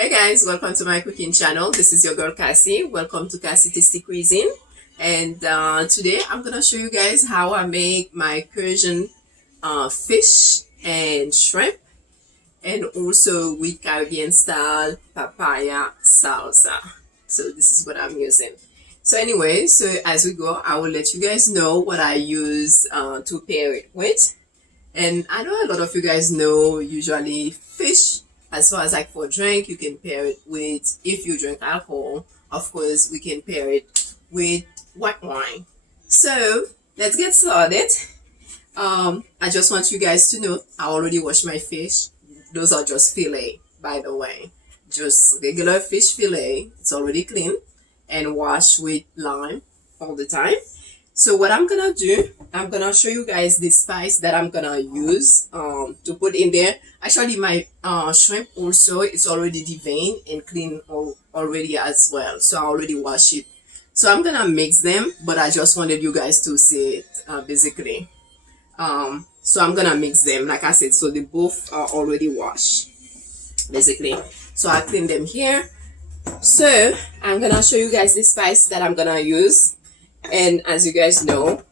Hey guys, welcome to my cooking channel. This is your girl Cassie. Welcome to Cassie Tasty Cuisine. And today I'm gonna show you guys how I make my Cajun fish and shrimp, and also with Caribbean style papaya salsa. So this is what I'm using. So anyway, so as we go, I will let you guys know what I use to pair it with. And I know a lot of you guys know usually fish, as far as like for drink, you can pair it with, if you drink alcohol, of course, we can pair it with white wine. So let's get started. I just want you guys to know I already washed my fish. Those are just fillet, by the way. Just regular fish fillet. It's already clean and washed with lime all the time. So what I'm gonna do, I'm gonna show you guys the spice that I'm gonna use to put in there. Actually, my shrimp also, it's already deveined and clean already as well. So I already washed it. So I'm gonna mix them, but I just wanted you guys to see it basically. So I'm gonna mix them, like I said, so they both are already washed basically. So I clean them here. So I'm gonna show you guys the spice that I'm gonna use. And as you guys know,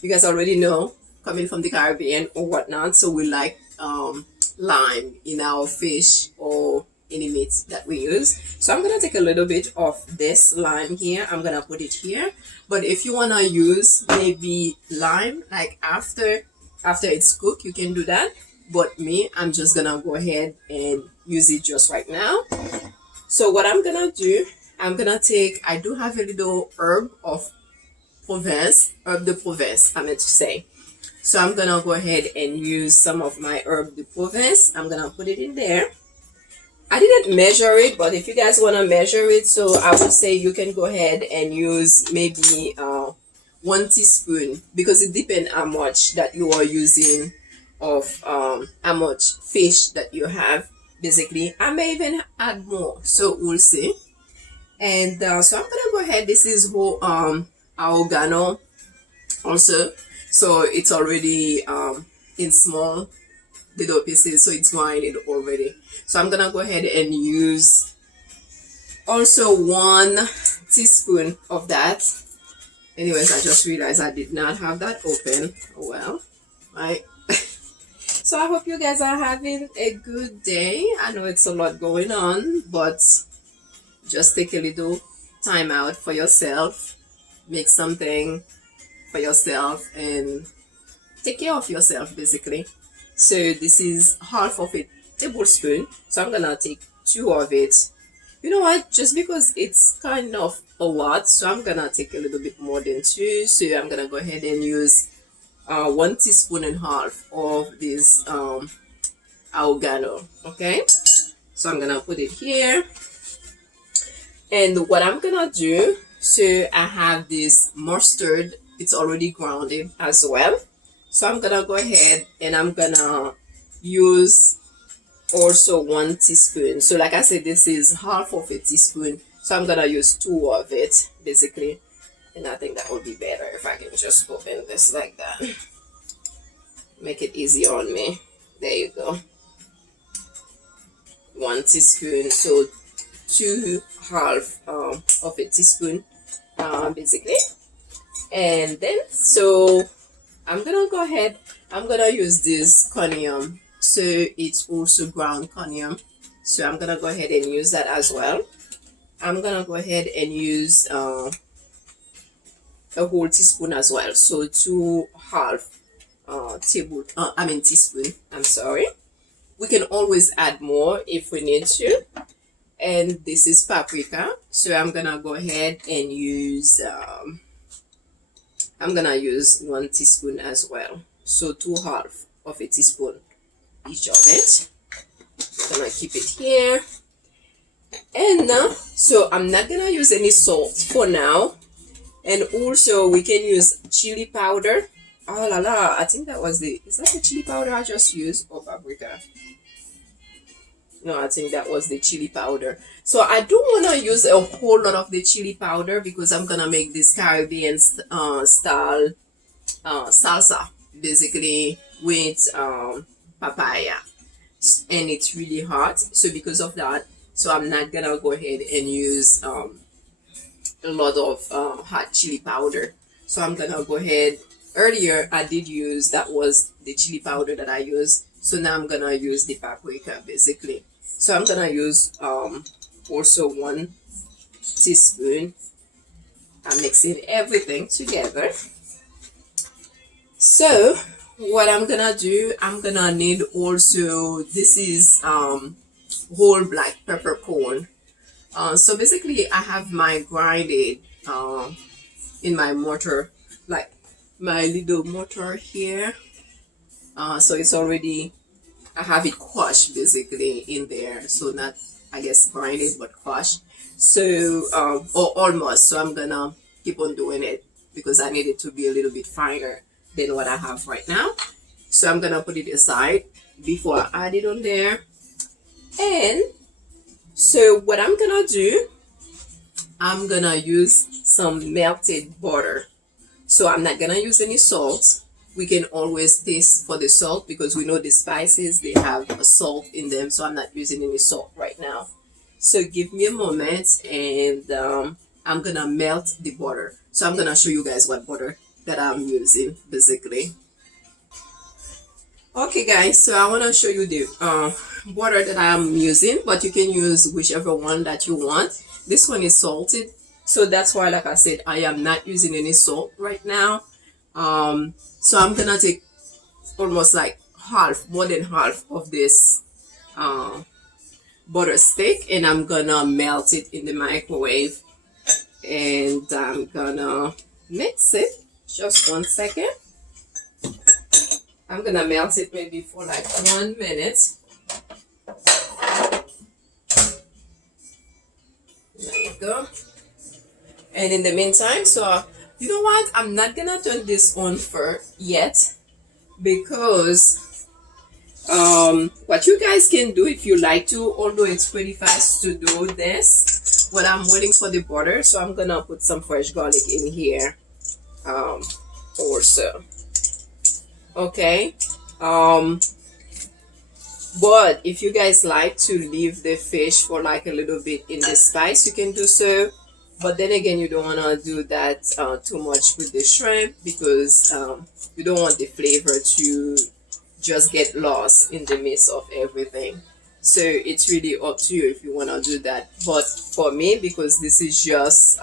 you guys already know, coming from the Caribbean or whatnot, so we like lime in our fish or any meat that we use. So I'm gonna take a little bit of this lime here. I'm gonna put it here. But if you wanna use maybe lime like after it's cooked, you can do that. But me, I'm just gonna go ahead and use it just right now. So what I'm gonna do, I'm gonna take, I do have a little herb of Provence, herb de Provence, I meant to say. So I'm gonna go ahead and use some of my herb de Provence. I'm gonna put it in there. I didn't measure it, but if you guys wanna measure it, so I would say you can go ahead and use maybe 1 teaspoon, because it depends how much that you are using of how much fish that you have. Basically, I may even add more, so we'll see. And so I'm gonna go ahead. This is whole oregano also, so it's already in small little pieces, so it's grinded already. So I'm gonna go ahead and use also 1 teaspoon of that. Anyways, I just realized I did not have that open. Oh well, right. So I hope you guys are having a good day. I know it's a lot going on, but just take a little time out for yourself, make something for yourself, and take care of yourself basically. So this is half of a tablespoon, so I'm gonna take 2 of it. You know what, just because it's kind of a lot, so I'm gonna take a little bit more than 2. So I'm gonna go ahead and use 1.5 teaspoons of this oregano. Okay, so I'm gonna put it here. And what I'm gonna do, so I have this mustard, it's already grounded as well. So I'm gonna go ahead and I'm gonna use also 1 teaspoon. So like I said, this is half of a teaspoon. So I'm gonna use 2 of it basically. And I think that would be better if I can just open this like that. Make it easy on me. There you go. 1 teaspoon, so 2/2 of a teaspoon basically. And then so I'm gonna go ahead, I'm gonna use this conium, so it's also ground conium, so I'm gonna go ahead and use that as well. I'm gonna go ahead and use a whole teaspoon as well, so 2/2 teaspoon, I'm sorry. We can always add more if we need to. And this is paprika, so I'm gonna go ahead and use I'm gonna use 1 teaspoon as well, so 2/2 of a teaspoon each of it. I'm gonna keep it here. And so I'm not gonna use any salt for now. And also we can use chili powder. Oh la la, I think that was is that the chili powder I just used, or paprika? No, I think that was the chili powder. So I do want to use a whole lot of the chili powder because I'm going to make this Caribbean style salsa, basically with papaya. and it's really hot. So because of that, so I'm not gonna go ahead and use a lot of hot chili powder. So I'm gonna go ahead. Earlier I did use, that was the chili powder that I used. So now I'm gonna use the paprika basically. So I'm gonna use also 1 teaspoon. I'm mixing everything together. So what I'm gonna do, I'm gonna need also, this is whole black peppercorn. So basically I have my grinded in my mortar, like my little mortar here. So it's already, I have it crushed basically in there. So not, I guess, grinded, but crushed. So or almost. So I'm gonna keep on doing it because I need it to be a little bit finer than what I have right now. So I'm gonna put it aside before I add it on there. And so what I'm gonna do, I'm gonna use some melted butter. So I'm not gonna use any salt. We can always taste for the salt because we know the spices, they have a salt in them. So I'm not using any salt right now. So give me a moment, and I'm gonna melt the butter. So I'm gonna show you guys what butter that I'm using basically. Okay guys, so I want to show you the butter that I'm using, but you can use whichever one that you want. This one is salted, so that's why, like I said, I am not using any salt right now. So I'm gonna take almost like half, more than half of this butter stick, and I'm gonna melt it in the microwave, and I'm gonna mix it. Just 1 second. I'm gonna melt it maybe for like 1 minute. There you go. And in the meantime, so you know what? I'm not gonna turn this on for yet, because what you guys can do if you like to, although it's pretty fast to do this, when I'm waiting for the butter, so I'm gonna put some fresh garlic in here also. Okay. But if you guys like to leave the fish for like a little bit in the spice, you can do so. But then again, you don't want to do that too much with the shrimp, because you don't want the flavor to just get lost in the midst of everything. So it's really up to you if you want to do that. But for me, because this is just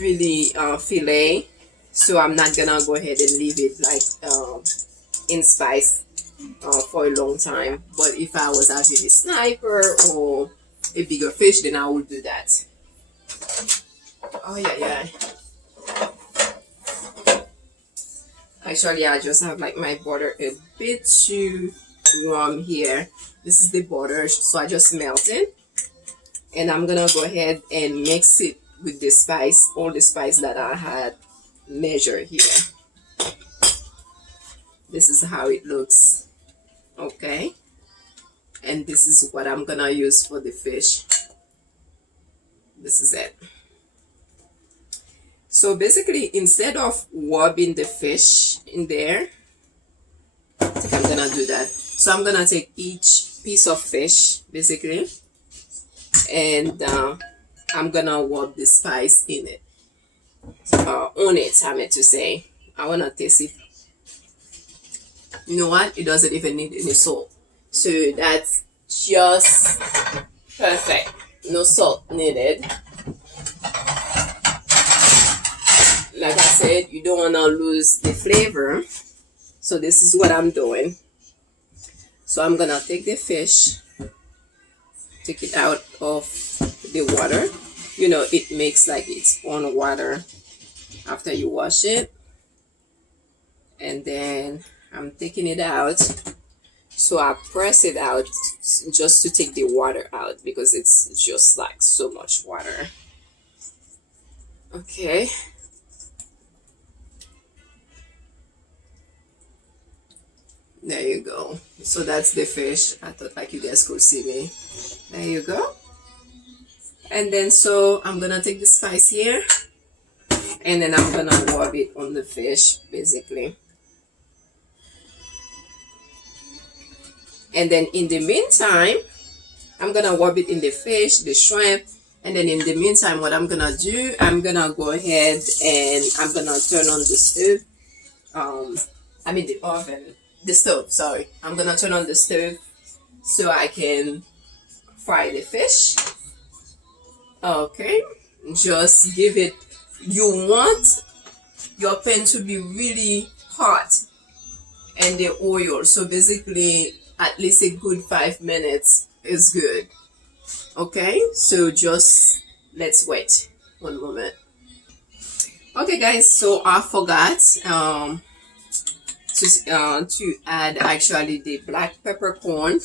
really fillet, so I'm not gonna go ahead and leave it like in spice for a long time. But if I was having a sniper or a bigger fish, then I would do that. Oh yeah. Actually, I just have like my butter a bit too warm here. This is the butter, so I just melted, and I'm gonna go ahead and mix it with the spice, all the spice that I had measured here. This is how it looks. Okay, and this is what I'm gonna use for the fish. This is it. So basically, instead of rubbing the fish in there, I think I'm gonna do that. So I'm gonna take each piece of fish basically, and I'm gonna rub the spice in it, on it, I meant to say. I wanna taste it. You know what? It doesn't even need any salt. So that's just perfect. No salt needed. Like I said, you don't want to lose the flavor. So this is what I'm doing. So I'm going to take the fish, take it out of the water. You know, it makes like its own water after you wash it. And then I'm taking it out. So I press it out just to take the water out, because it's just like so much water. Okay. There you go. So that's the fish. I thought like you guys could see me. There you go. And then so I'm gonna take the spice here, and then I'm gonna rub it on the fish basically. And then in the meantime, I'm gonna rub it in the fish, the shrimp, and then in the meantime, what I'm gonna do, I'm gonna go ahead and I'm gonna turn on the stove. I mean the oven, the stove. Sorry, I'm gonna turn on the stove so I can fry the fish. Okay, just give it. You want your pan to be really hot and the oil. So basically, at least a good 5 minutes is good. Okay, so just let's wait 1 moment. Okay guys, so I forgot to add actually the black peppercorn.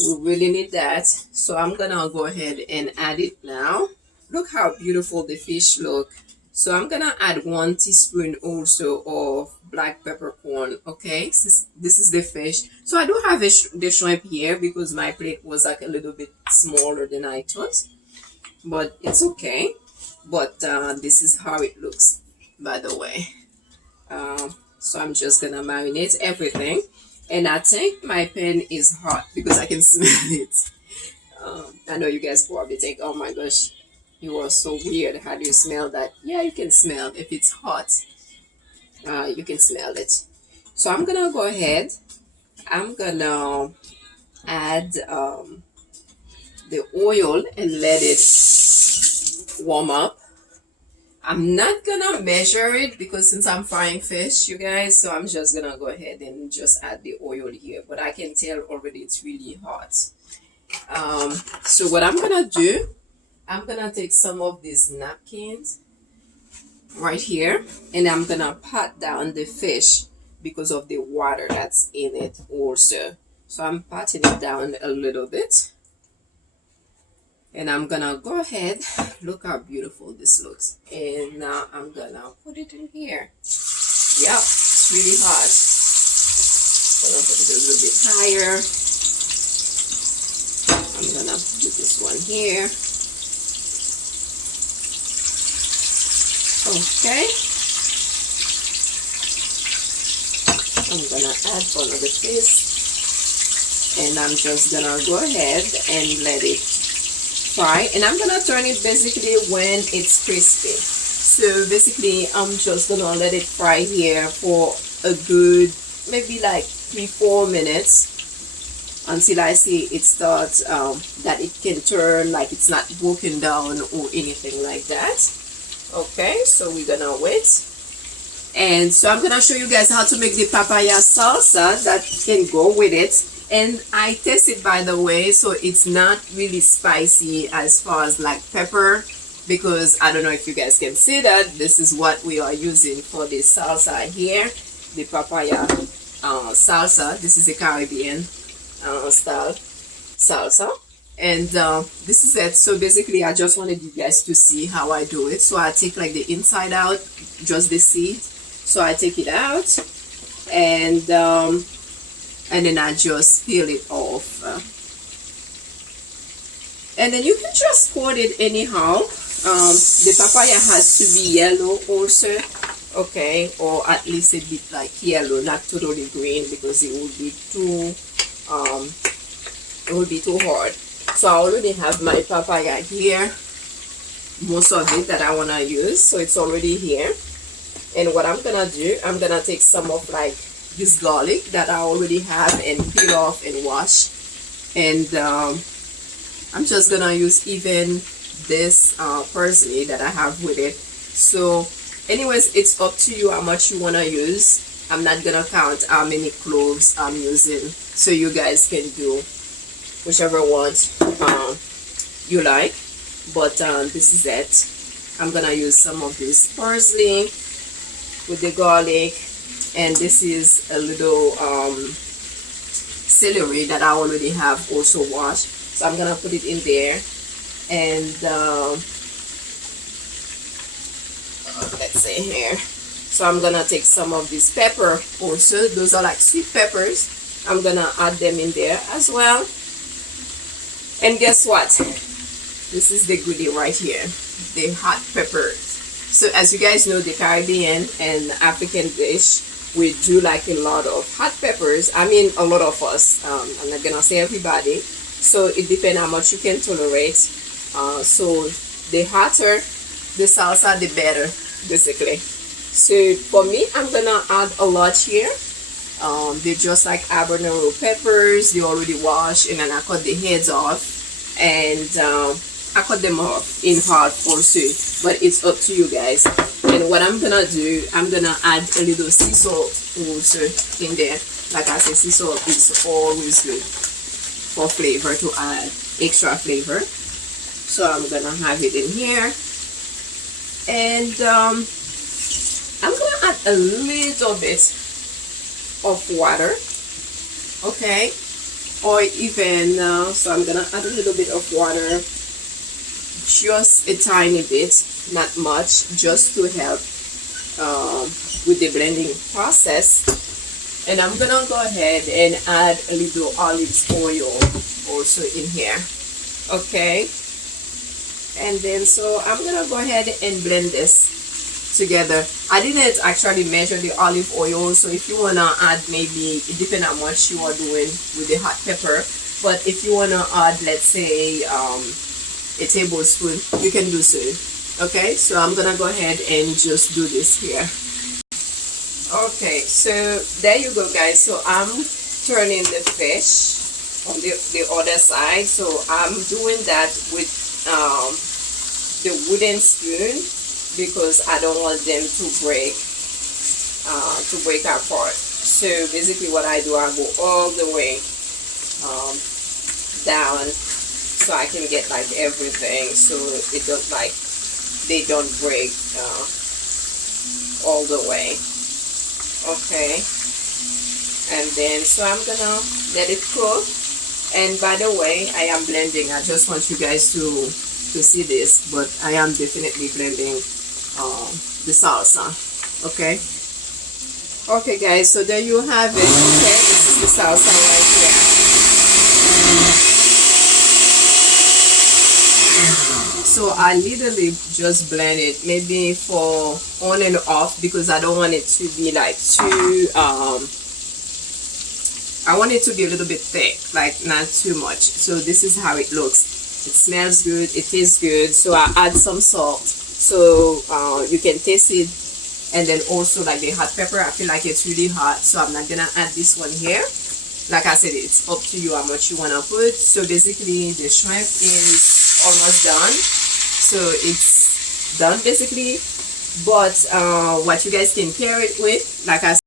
We really need that, so I'm gonna go ahead and add it now. Look how beautiful the fish look. So I'm gonna add 1 teaspoon also of black peppercorn. Okay, this is the fish. So I do have the shrimp here because my plate was like a little bit smaller than I thought, but it's okay. But this is how it looks, by the way. So I'm just gonna marinate everything, and I think my pan is hot because I can smell it. I know you guys probably think, oh my gosh, you are so weird, how do you smell that? Yeah, you can smell if it's hot. You can smell it. So I'm gonna go ahead, I'm gonna add the oil and let it warm up. I'm not gonna measure it because since I'm frying fish, you guys, so I'm just gonna go ahead and just add the oil here, but I can tell already it's really hot. So what I'm gonna do, I'm gonna take some of these napkins right here and I'm gonna pat down the fish because of the water that's in it also. So I'm patting it down a little bit. And I'm gonna go ahead, look how beautiful this looks. And now I'm gonna put it in here. Yep, it's really hot. Gonna put it a little bit higher. I'm gonna put this one here. Okay. I'm gonna add one of the piece. And I'm just gonna go ahead and let it fry, and I'm gonna turn it basically when it's crispy. So basically I'm just gonna let it fry here for a good maybe like 3-4 minutes until I see it starts that it can turn, like it's not broken down or anything like that. Okay, so we're gonna wait. And so I'm gonna show you guys how to make the papaya salsa that can go with it. And I tasted, by the way, so it's not really spicy as far as like pepper, because I don't know if you guys can see that this is what we are using for the salsa here, the papaya salsa. This is a Caribbean style salsa, and this is it. So basically I just wanted you guys to see how I do it. So I take like the inside out, just the seed. So I take it out and then I just peel it off. And then you can just cut it anyhow. The papaya has to be yellow also, okay, or at least a bit like yellow, not totally green, because it would be too hard. So I already have my papaya here, most of it that I want to use, so it's already here. And what I'm gonna do, I'm gonna take some of like this garlic that I already have and peel off and wash, and I'm just gonna use even this parsley that I have with it. So anyways, it's up to you how much you want to use. I'm not gonna count how many cloves I'm using, so you guys can do whichever one you like, but this is it. I'm gonna use some of this parsley with the garlic, and this is a little celery that I already have also washed, so I'm gonna put it in there. And let's see here, so I'm gonna take some of this pepper also, those are like sweet peppers. I'm gonna add them in there as well. And guess what, this is the goodie right here, the hot peppers. So as you guys know, the Caribbean and African dish we do like a lot of hot peppers. I mean, a lot of us. I'm not gonna say everybody. So it depends how much you can tolerate. So the hotter the salsa, the better, basically. So for me, I'm gonna add a lot here. They're just like habanero peppers. They already washed, and then I cut the heads off, and I cut them off in half also. But it's up to you guys. And what I'm gonna do, I'm gonna add a little sea salt also in there. Like I said, sea salt is always good for flavor, to add extra flavor. So I'm gonna have it in here, and I'm gonna add a little bit of water, okay, or even so I'm gonna add a little bit of water, just a tiny bit, not much, just to help with the blending process. And I'm gonna go ahead and add a little olive oil also in here, okay. And then so I'm gonna go ahead and blend this together. I didn't actually measure the olive oil, so if you wanna add, maybe it depends on how much you are doing with the hot pepper, but if you wanna add, let's say a tablespoon, you can do so, okay. So I'm gonna go ahead and just do this here. Okay, so there you go guys. So I'm turning the fish on the other side. So I'm doing that with the wooden spoon, because I don't want them to break apart. So basically what I do, I go all the way down, so I can get like everything, so it don't, like, they don't break all the way, okay. And then so I'm gonna let it cook. And by the way, I am blending. I just want you guys to see this, but I am definitely blending the salsa, okay. Okay guys, so there you have it, okay. This is the salsa right here. So I literally just blend it, maybe for on and off, because I don't want it to be like too I want it to be a little bit thick, like not too much. So this is how it looks. It smells good, it tastes good. So I add some salt, so you can taste it. And then also like the hot pepper, I feel like it's really hot, so I'm not gonna add this one here. Like I said, it's up to you how much you wanna put. So basically the shrimp is almost done. So it's done basically. But what you guys can pair it with, like I said,